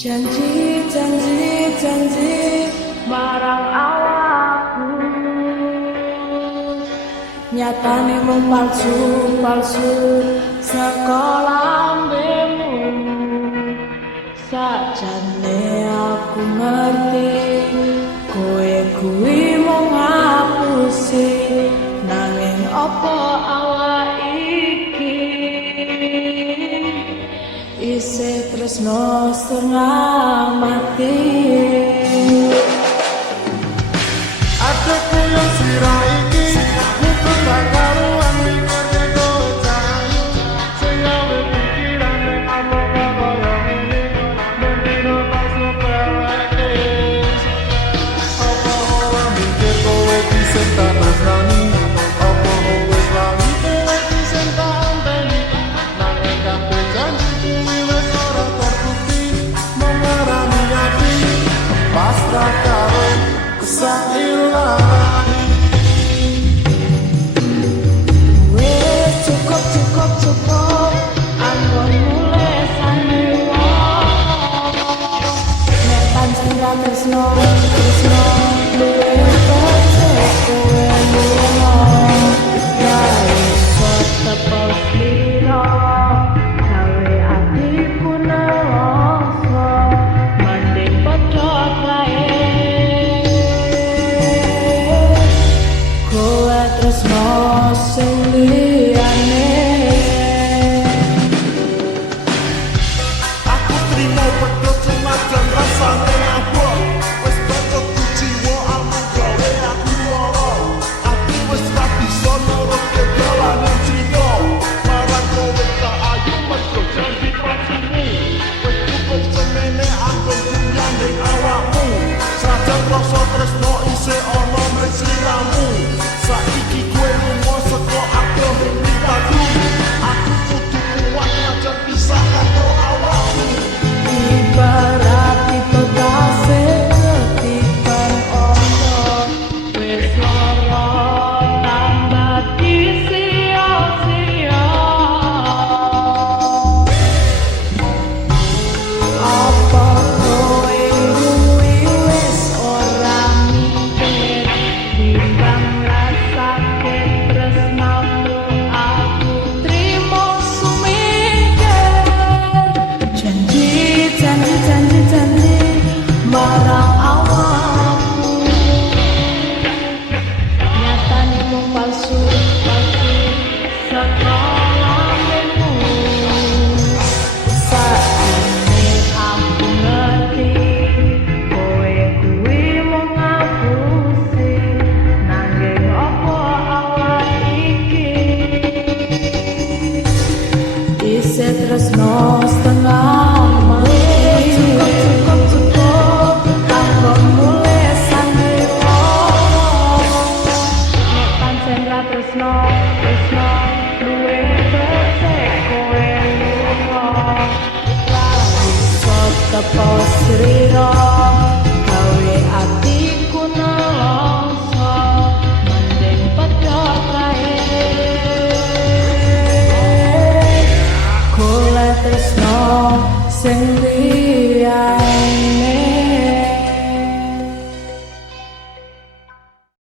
Janji, janji, janji marang awakku, nyatane mung palsu, palsu sekolahmu. Sajane aku ngerti kowe kuwi mung ngapusi, nanging apa awak iki isih tresno setengah mati. Adekku yang sirah iki mungkin gak karuan mikirke kowe cahayu sing gawe pikiran ning apa kaya ngene mendino tak sepeleke. Apa ora mikir kowe bisa tak tresnani, apa wis lali kowe bisa tak anteni, nanging kabeh janji kuwi wis ora terbukti, mengarani ati pas tak karo kesailani. Wis cukup, cukup, cukup, anggon mulai sandiwara. Nek pancen ra tresno, tresno duwe becik kowe lunga. Ya iso tepos lira, gawe atiku nelongso, mending padha kae. Kowe tresno sing liyane. Aku trimo pedhot senajan rasane abot, wis cocok ku jiwa almu gawe aku lara. Aku wis ra bisa nuruti dalane cinta, marang kowe tak ayu mergo janji palsumu. Wis cukup semene anggonku nyanding awakmu, sajan rasa tresno isih ana ning sliramu. Saiki kowe lunga saka aku mimpiku, aku kudu kuat ngajar pisah karo awakmu. Ibarat dipegase ketipan ono, wis lara tambah disia-sia. Apa kowe kuwi wis ora mikir, timbang rasake tresnamu aku trimo sumingkir. Janji, janji, janji, janji marang awakku, nyatane mung palsu, palsu sekolahmu. Sajane aku ngerti kowe kuwi mung ngapusi, nanging apa awak iki isih tresno setengah mati. Cukup, cukup, cukup, anggon mulai sandiwara. Nek pancen ra tresno, tresno duwe becik kowe lunga. Ra iso tepos slira, gawe atiku nelongso, mending padha kae. Golek tresno sing